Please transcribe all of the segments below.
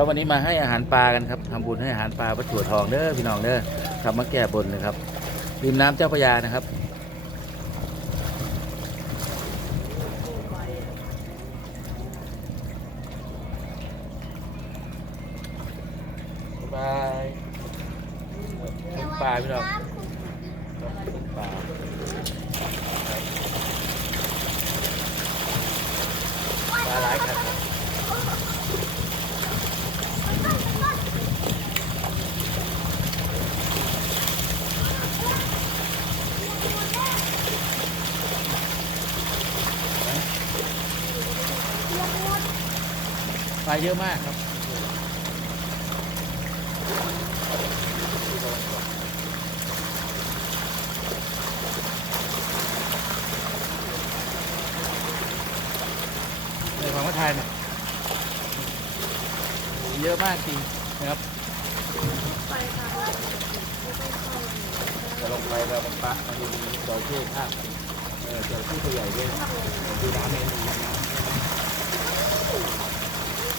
ก็วันนี้มาให้อาหารปลากันครับทำบุญให้อาหารปลาวัดถั่วทองเด้อพี่น้องเด้อทำมาแก้บนนะครับริมน้ำเจ้าพระยานะครับ บ๊ายบายเป็นปลาพี่น้องเป็นปลาปลาหลายครับป ลาเยอะมากครับในความว่าไทยเนี่ยเยอะมากจริงนะครับจะลงไปแล้วมันปะมันมีจระเข้ข้ามเออจระเข้ตัวใหญ่ด้วยดูน้ำในดูน้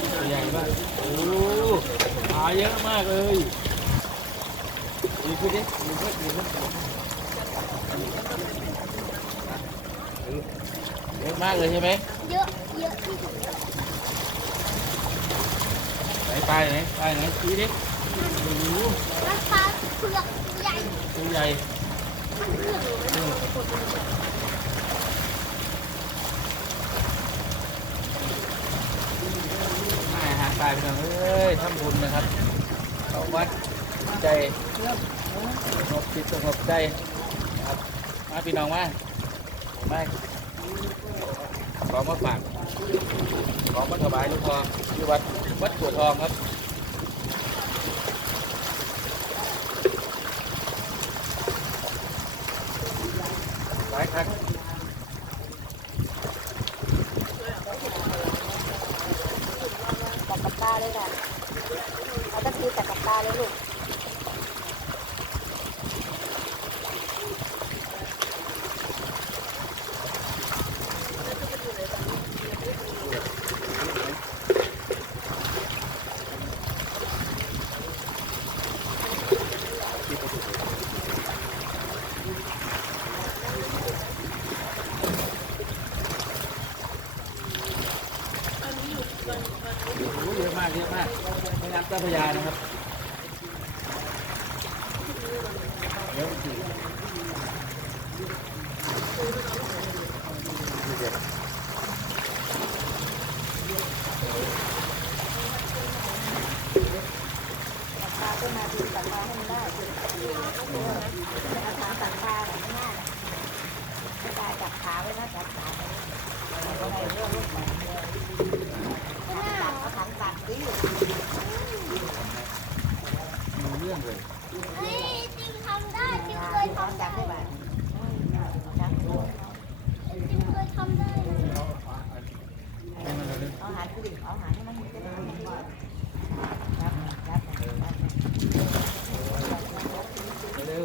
ำตัวใหญ่มากโอ้ปลา เยอะมากเลยดีขึ้นดิดีขึ้นดีขึ้นเยอะมากเลยใช่ไหมเยอะเยอะที่สุดไหนปลาไหนปลาไหนชี้ดิโอ้โหราคาเผือกใหญ่ตัวใหญ่ทั้งเผือกให้อาหารปลา พี่น้องเอ้ยทำบุญนะครับเอาวัดใจสงบจิตสงบใจครับมาพี่น้องมามาขอมาฝากขอมาถวายหลูกทองที่วัดวัดถั่วทองครับหลายครั้ง ตักกับตาเลยค่ะเอาตะกี้ตักกับตาเลยลูก โอ้โห เยอะมากเยอะมากแม่น้ำเจ้าพระยานะครับเยอะจริงตักปลาขึ้นมาดูตักปลาให้มันได้เอาขาตักปลาแบบไม่ง่ายไม่ได้จับขาไว้นะจับขาไว้เอาไปเรื่องลูกไปเอาขันตักดิ มีเรื่องเลย เฮ้ยจริงทำได้จริงเคยทำได้ ให้มันเลย จริงเคยทำได้ เอาหารขึ้นเอาหารให้มันขึ้นครับครับ เร็ว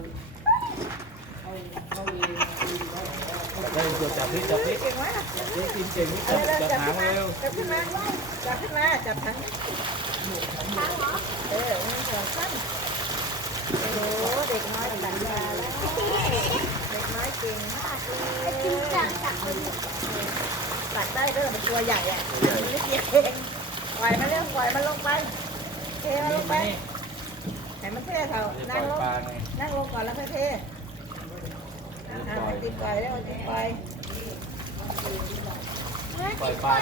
ยากสูบไปโต๊ะมันนี่ปะที่ยังไงล่ะไปไปดูเอออุ้ยได้ตัวจับนี่จับนี่เก่งไหมเจ๊กินเก่งนี่จับจับหางเร็วจับขึ้นมาจับขึ้นมาจับทั้งเออมันสองขั้นโอ้โหเด็กน้อยสัญญาแล้วเด็กน้อยเก่งมากเลยจริงจังจับคนตัดได้เด้อมันตัวใหญ่อะนิดเดียวเองปล่อยมันเร็วปล่อยมันลงไปเทมันลงไปให้มันเทเท่าจะนั่งลงนั่งลงก่อนแล้วค่อยเท อะจิ้มปแล้วจิ้มปล่อยปล่อยปลา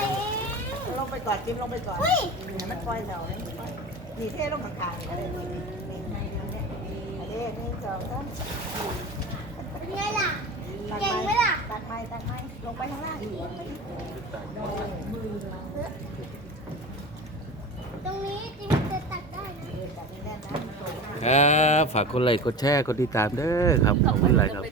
ลงไปก่อนจิ้มลงไปก่อนเนี่ยมันปล่อยเสานี่ยมันปล่อยนี่เท่ลงกลางๆอะไรนี่นี่นี่อันนี้นี่สองสามเป็นไงล่ะเก่งไหมล่ะตักไม้ตักไม้ลงไปข้างล่างตรงนี้จริงจะตักได้นะ ครับ ฝากกดไลค์กดแชร์กดติดตามเด้อครับขอบคุณหลายครับ